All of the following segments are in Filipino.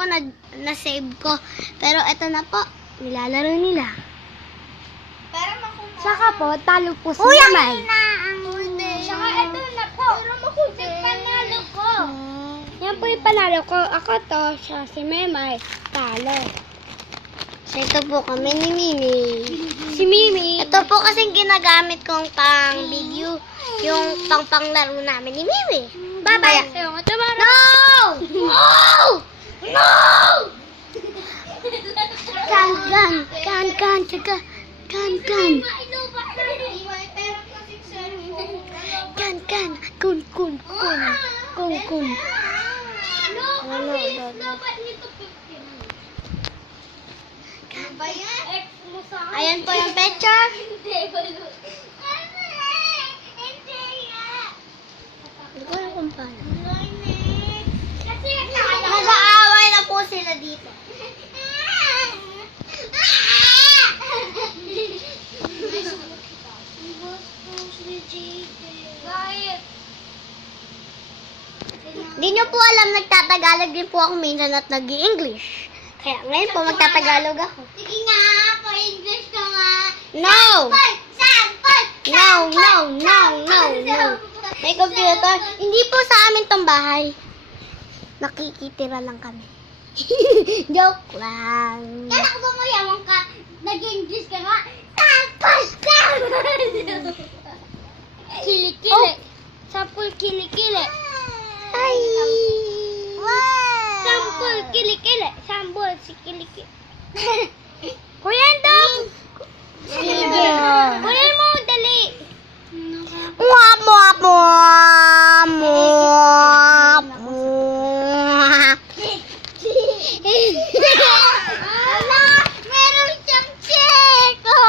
ko, na-save ko. Pero eto na po, nilalaro nila. Pero makuha. Saka po, talo po si Uy, Mamay. Saka ito na po. Pero makuha. Panalo ko. Yan po yung panalo ko. Ako to, siya si Memay. Talo. So, ito po kami ni Mimi. Si Mimi. Ito po kasing ginagamit kong pang video. Yung pang-panglaro namin ni Mimi. Bye-bye. No! No! No! Kan. Kan. Kun. Ayan po yung picture. Hindi ko alam kung paano. Nag-aaway na po sila dito. Hindi nyo po alam, nagtatagalog din po ako minsan at nag-i-English. Kaya ngayon po magtatagalog ako. Sige nga, pa-English ka nga. No! Sample! No. May computer. Hindi po sa amin tong bahay. Nakikitira lang kami. Joke lang. Kala ko ba mayaman ka? Nag-English ka nga? Sample! Kilikili. Sample kilikili. Ay. Sample kilikili. Sample si kilikili. Kuya Dong. Sige. Kunin mo, dali. Ala, meron siyang tseko.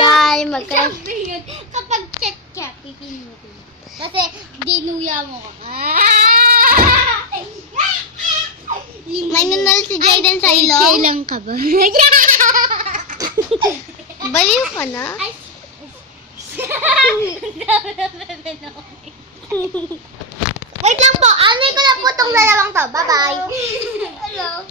Yay, magka... Kapag check ka, pipinutin. Kasi dinuya mo. May nunal si Jayden sa ilong. Kailan ka ba? Baliw ka na? Wait lang po, ano ko na po itong dalawang to. Bye-bye. Hello.